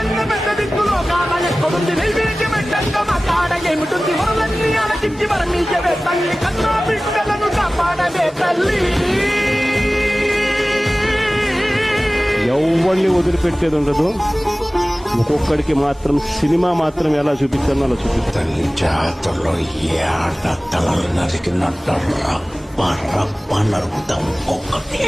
కన్న పెద్ద దిక్కులో కాల ఎక్కడుంది నైవేద్యమెంటంగా మా కాడ ఏమిటుంది వరలన్నీ ఆలకించి వరమీయవే తల్లి కన్నా బిడ్డలను కాపాడవే తల్లి. ఎవరిని వదిలిపెట్టేది ఉండదు. ఒక్కొక్కడికి మాత్రం సినిమా మాత్రం ఎలా చూపించాలో అలా చూపిస్తారు. తల్లి జాతరలో ఏట తలలు నరికినట్టు రప్ప రప్ప నరుకుతాం ఒక్కొక్కటి.